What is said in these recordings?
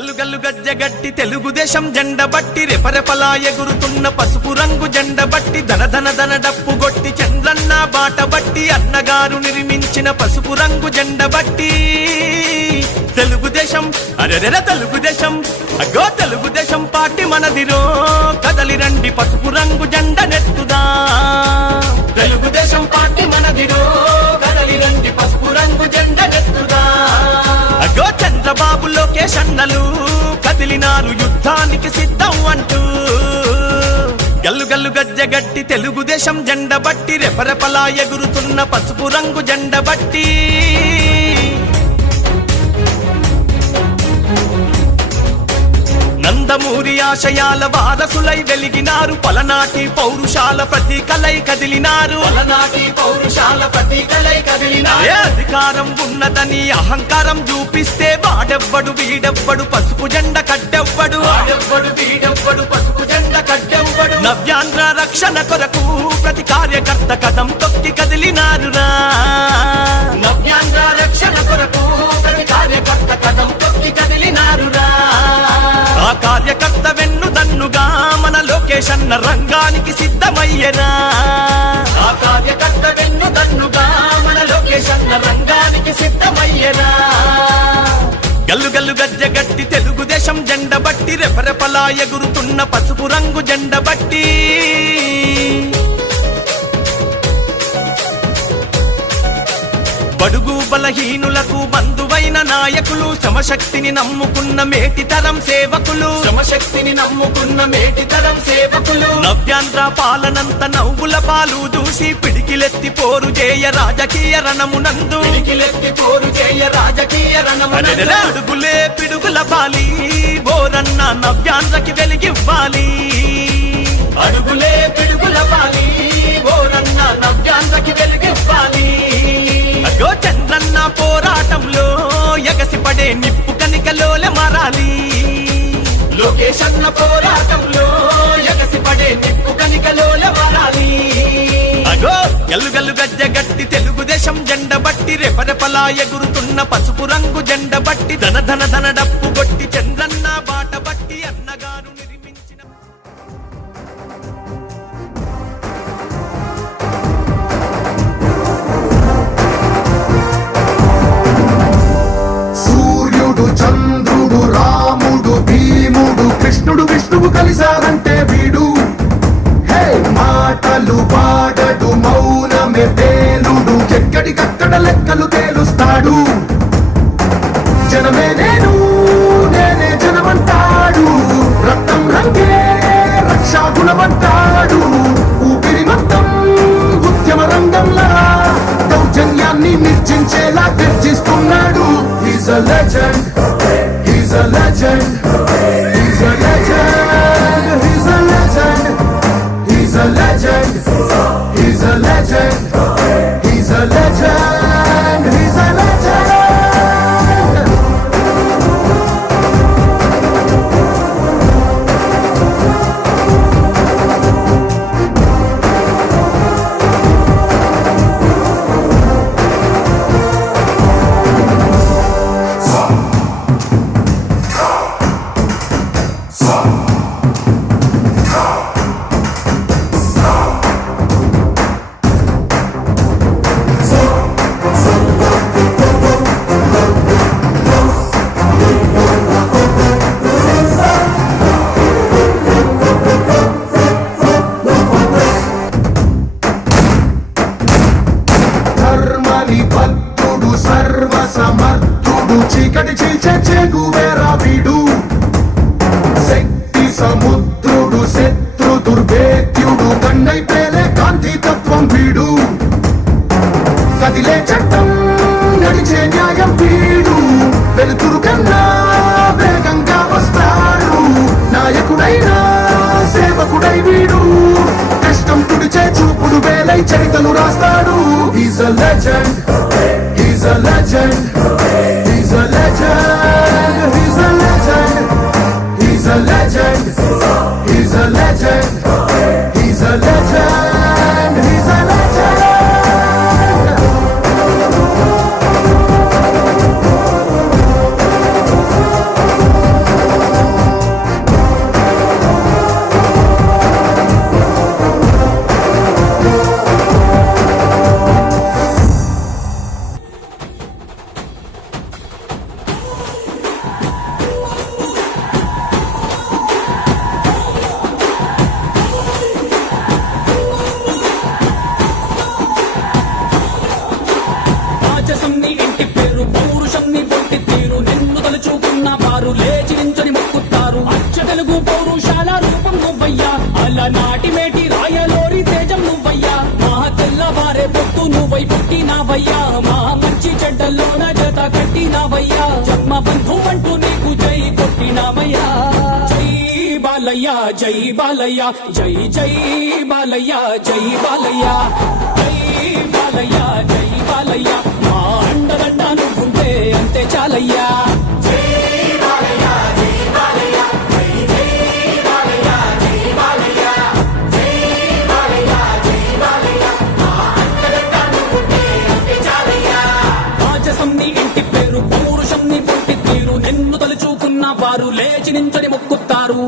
గల్లు గల్లు గజ్జగట్టి తెలుగుదేశం జెండ బట్టి రెపరెపలా ఎగురుతున్న పసుపు రంగు జెండ బట్టి ధన ధన ధన డప్పు గొట్టి చంద్రన్న బాట బట్టి అన్నగారు నిర్మించిన పసుపు రంగు జెండ బట్టి తెలుగుదేశం అరెరెర తెలుగుదేశం అగో తెలుగుదేశం పార్టీ మనదిరో కదలి రండి పసుపు రంగు జెండ నెత్తుదా తెలుగుదేశం పార్టీ మనదిరో కదలి రండి పసుపు రంగు జెండ నెత్తుదా అగో చంద్రబాబు లోకేష్ అన్నలు కదిలినారు యుద్ధానికి సిద్ధం అంటూ గల్లు గల్లు గజ్జగట్టి తెలుగుదేశం జెండ బట్టి రెపరెపలా ఎగురుతున్న పసుపు రంగు జెండ బట్టి నందమూరి ఆశయాల వారసులై వెలిగినారు పలనాటి పౌరుషాల ప్రతీకలై కదిలినారు ఏ అధికారం ఉన్నదని అహంకారం చూపిస్తే వాడెవ్వడు వీడెవ్వడు పసుపు జెండ కడ్డెవ్వడు నవ్యాంధ్ర రక్షణ కొరకు ప్రతి కార్యకర్త కదం తొక్కి కదిలినారురా నవ్యాంధ్ర రక్షణ కొరకు ప్రతి కార్యకర్త కదం తొక్కి కదిలినారురా ఆ కార్యకర్త వెన్ను దన్నుగా మన లోకేష్ అన్న రంగానికి సిద్ధమయ్యరా ఆ కార్యకర్త వెన్ను దన్నుగా మన లోకేష్ అన్న రంగానికి సిద్ధమయ్యరా గల్లు గల్లు గజ్జగట్టి తెలుగుదేశం జెండ బట్టి రెపరెపలా ఎగురుతున్న పసుపు రంగు జెండ బట్టి బడుగు బలహీనులకు బంధువైన నాయకులు శ్రమశక్తిని నమ్ముకున్న మేటితరం సేవకులు నవ్యాంధ్ర పాలనంత నవ్వుల పాలు చూసి పిడికిలెత్తి పోరు చేయ రాజకీయ రణమునందు అడుగులే పిడుగుల పాలి బోరన్న నవ్యాంధ్రకి వెలిగివ్వాలి అడుగులే పిడుగుల పాలి బోరన్న నవ్యాంధ్రకి వెలిగివ్వాలి అగో చంద్రన్న పోరాటంలో ఎగసిపడే నిప్పు కనికలోల మారాలి లోకేష్ అన్న పోరాటంలో ఎగసిపడే నిప్పు కనికలోల మారాలి అగో గల్లు గల్లు గజ్జగట్టి తెలుగుదేశం జెండ బట్టి రెపరెపలా ఎగురుతున్న పసుపు రంగు జెండ బట్టి ధన ధన ధన డప్పు కొట్టి చంద్రన్న బాట బట్టి అన్నగారు నిర్మించిన చంద్రుడు రాముడు భీముడు కృష్ణుడు విష్ణువు కలిశారంటే వీడు హే మాటలు వాడడు మౌనమే పేలుడు ఎక్కడికక్కడ లెక్కలు తేలుస్తాడు జనమే నేను నేనే జనమంటాడు రక్తం రంగే రక్షాగుణమంటాడు ఊపిరి మొత్తం ఉద్యమ రంగంలా దౌర్జన్యాన్ని నిర్జించేలా గర్జిస్తున్నాడు He's a legend, he's a legend, he's a legend, he's a legend, he's a legend, he's a legend, he's a legend, he's a legend. చీకటి చీల్చే చెగువేరా వీడు శక్తి సముద్రుడు శత్రు దుర్భేద్యుడు కన్నై పేలే కాంతి తత్వం వీడు కదిలే చట్టం నడిచే న్యాయం వీడు వెలుతురు కన్నా వేగంగా వస్తాడు నాయకుడైనా సేవకుడై వీడు కష్టం తుడిచే చూపుడు వేలై చరితలు రాస్తాడు He's a legend, he's a legend, he's a legend, he's a legend, he's a legend, he's a legend, he's a legend, he's a legend. పౌరుషాల రూపం నువ్వయ్యా అలనాటి మేటి రాయలోరి తేజం నువ్వయ్యా మా తెల్లవారే పొత్తు నువ్వై పుట్టినావయ్యా మా మంచి చెడ్డల్లోన జత కట్టినావయ్యా జన్మ బంధు అంటూ నీకు జై కొట్టినామయ్యా జై బాలయ్య జై బాలయ్య జై జై బాలయ్య జై బాలయ్య జై బాలయ్య జై బాలయ్య మా అండదండ నువ్వుంటే అంతే చాలయ్యా రాజసం నీ ఇంటి పేరు పౌరుషం నీ పుట్టి తీరు నిన్ను తలుచుకున్న వారు లేచి నించని మొక్కుతారు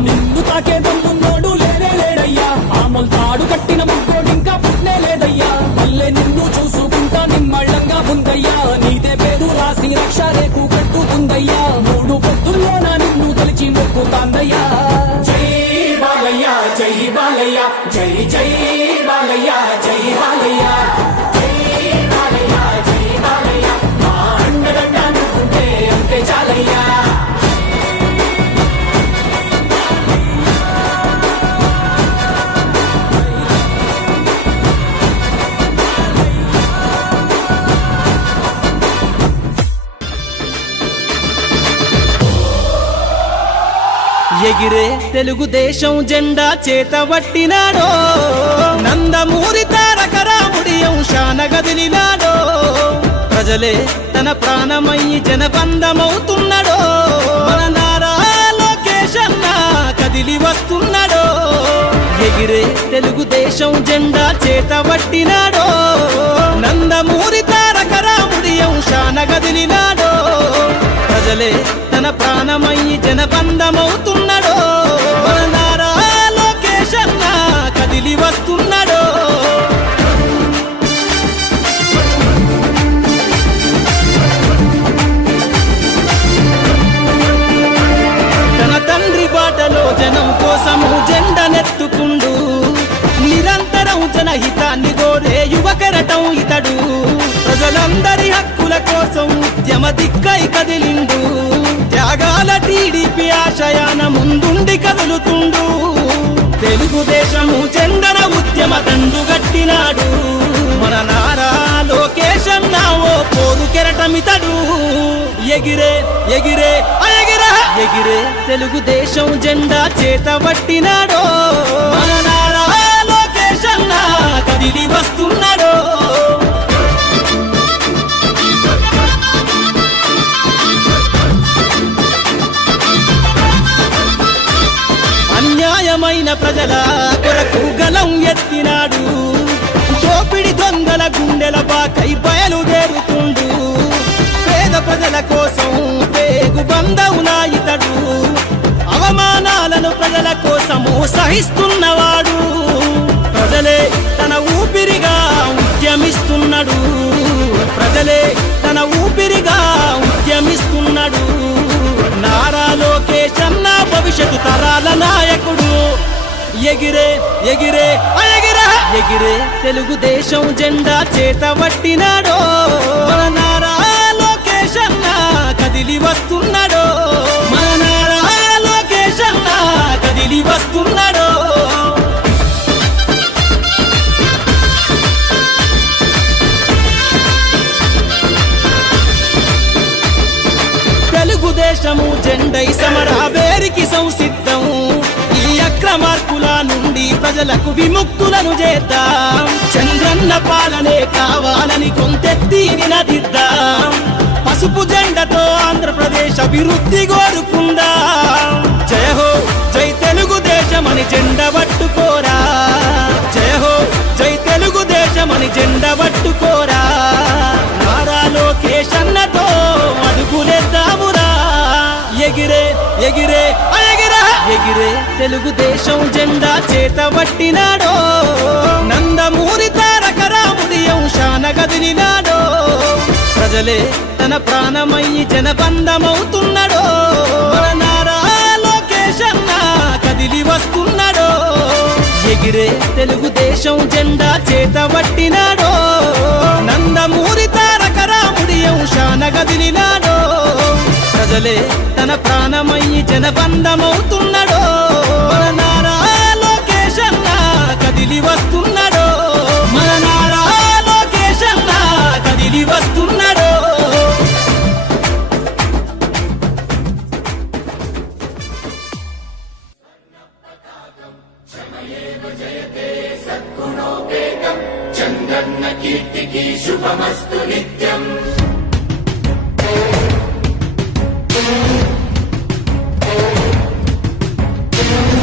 నిన్ను తాకే దమ్మున్నోడు లేనే లేడయ్యా ఆమల్ తాడు కట్టిన ముగ్గోడు ఇంకా పుట్నే లేదయ్యా మళ్ళీ నిన్ను చూసుకుంటా నిమ్మళ్ళంగా ఉందయ్యా నీదే పేరు రాసి రక్ష రేకు కట్టుకుందయ్యా మూడు పొత్తుల్లోన నిన్ను తలిచి మొక్కుతాందయ్యా జై బాలయ్య జై బాలయ్య జై జై బాలయ్య జై బాలయ్య జై బాలయ్య జై బాలయ్య మా అండదండ నువ్వుంటే అంతే చాలయ్యా ఎగిరే తెలుగుదేశం జెండా చేతబట్టినాడో నందమూరి తారక రాముడి అంశాన గదిలినాడో ప్రజలే తన ప్రాణమయ్యి జనబంధమవుతున్నాడో మన నారా లోకేష్ అన్న కదిలి వస్తున్నాడో ఎగిరే తెలుగుదేశం జెండా చేతబట్టినాడో నందమూరి తారక రాముడి అంశాన గదిలినాడో ప్రజలే తన ప్రాణమయ్యి జనబంధమవుతున్నాడో మన నారా లోకేష్ అన్న కదిలి వస్తున్నాడో తన తండ్రి బాటలో జనం కోసము జెండనెత్తుకుండు నిరంతరం జనహితాన్ని కోరే యువకెరటం ఇతడు ప్రజలందరి హక్కుల కోసం ఉద్యమ దిక్కై కదిలిండు త్యాగాల టీడీపీ ఆశయాన ముందుండి కదులుతుండు తెలుగుదేశము జెండన ఉద్యమ దండుగట్టినాడు మన నారా లోకేష్ అన్న ఓ పోరు కెరటమితడు ఎగిరే ఎగిరే ఎగిరే ఎగిరే తెలుగుదేశం జెండా చేతబట్టినాడో మన నారా లోకేష్ అన్న కదిలి వస్తున్నాడో అన్యాయమైన ప్రజల కొరకు గలం ఎత్తినాడు దోపిడి దొంగల గుండెల బాకై బయలుదేరుతుండు పేద ప్రజల కోసం పేగు బంధమున ఇతడు అవమానాలను ప్రజల కోసము సహిస్తున్నవాడు ప్రజలే తన ఊపిరిగా ఉద్యమిస్తున్నాడు ప్రజలే తన ఊపిరిగా ఉద్యమిస్తున్నాడు నారా లోకేష్ అన్న భవిష్యత్తు తరాల నాయకుడు ఎగిరే ఎగిరే ఎగిరే ఎగిరే తెలుగుదేశం జెండా చేత పట్టినాడో మన నారా లోకేష్ అన్న కదిలి వస్తున్నాడో మన నారా లోకేష్ అన్న కదిలి వస్తున్నాడో తెలుగుదేశము జెండై సమరావేరికి సంసిద్ధం ఈ అక్రమార్కుల నుండి ప్రజలకు విముక్తులను చేద్దాం చంద్రన్న పాలనే కావాలని కొంతెత్తి నినదిద్దాం పసుపు జెండతో ఆంధ్రప్రదేశ్ అభివృద్ధి కోరుకుందాం జయ హో జై తెలుగుదేశమని జెండ పట్టుకోరా జయ హో జై తెలుగుదేశమని జెండ పట్టుకోరా నారా లోకేష్ అన్నతో అడుగులేద్దామురా ఎగిరే ఎగిరే ఎగిరే ఎగిరే తెలుగుదేశం జెండా చేత పట్టినాడో నందమూరి తారక రాముడి అంశాన కదిలినాడో ప్రజలే తన ప్రాణమయ్యి జనబంధమవుతున్నాడో మన నారా లోకేష్ అన్న కదిలి వస్తున్నాడో ఎగిరే తెలుగుదేశం జెండా చేత పట్టినాడో నందమూరి తారక రాముడి అంశాన కదిలినాడో ప్రజలే తన ప్రాణమయ్యి జనబంధమవుతున్నాడో మన నారా లోకేష్ అన్న కదిలి వస్తున్నాడో మన నారా లోకేష్ అన్న కదిలి వస్తున్నాడో చంద్రన్న కీర్తికి శుభమస్తు నిత్యం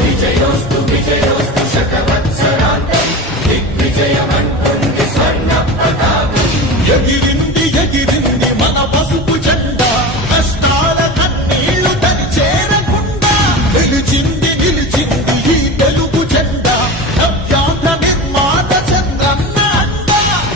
విజయోస్తు విజయోస్తు శతవత్సరాంతం దిగ్విజయమంటుంది స్వర్ణ పతాకం ఎగిరింది ఎగిరింది మన పసుపు జెండా కష్టాల కన్నీళ్లు తని చేరకుండా నిలిచింది నిలిచింది ఈ తెలుగు జెండా నవ్యాంధ్ర నిర్మాత చంద్రన్న అండ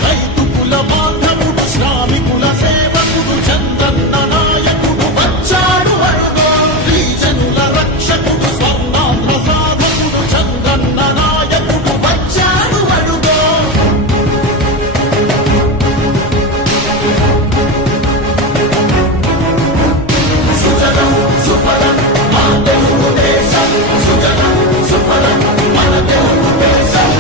రైతు కుల బాంధవుడు శ్రామికుల సేవకుడు చంద్రన్న నాయకుడు వచ్చాడు అరుగో శ్రీజనుల రక్షకుడు స్వర్ణాంధ్ర సాధకుడు చంద్రన్న నాయకుడు వచ్చాడు అరుగో సుజలం సుఫలం మా తెలుగు దేశం సుజలం సుఫలం మన తెలుగు దేశం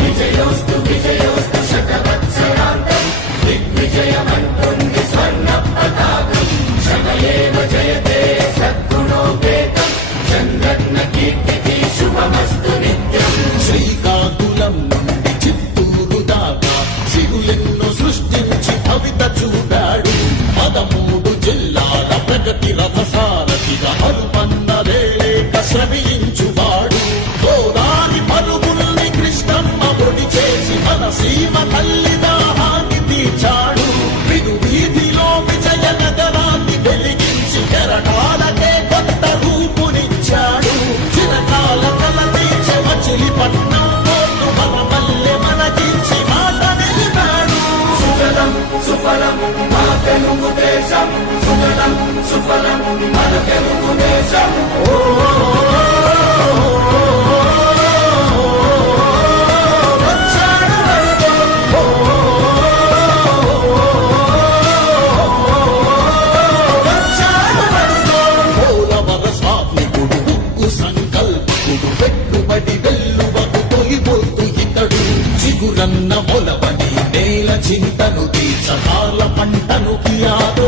విజయోస్తు విజయోస్తు శతవత్సరాంతం దిగ్విజయమంటుంది స్వర్ణ పతాకం క్షమయేవ జయతే సద్గుణోపేతం చంద్రన్న కీర్తికి శుభమస్తు నిత్యం శ్రీకాకుళం నుండి చిత్తూరు దాకా సిరులెన్నో సృష్టించి భవిత చూపాడు 13 జిల్లాల ప్రగతి రథసారథిగా హరుపన్నలేక శ్రమించువాడు గోదారి పరుగుల్ని కృష్ణమ్మ ఒడి చేసి మన సీమ తల్లి దాహాన్ని తీర్చాడు విను వీధిలో విజయ నగరాన్ని వెలిగించి కెరటాలకే కొత్త రూపునిచ్చాడు చిరకాల తల తీర్చే మచిలీపట్నం పోర్టు మన మల్లె మనకించి మాట నిలిపాడు సుజలం సుఫలం మా తెలుగు దేశం సుజలం సుఫలం మన తెలుగు దేశం వచ్చాడు అరుగో వచ్చాడు అరుగో పోలవర స్వామికుడు ఉక్కు సంకల్పకుడు పెట్టుబడి వెల్లువకు తొలిపోతు ఇతడు చిగురన్న మొలవని నేల చింతను తీర్చ పంటను కియాదు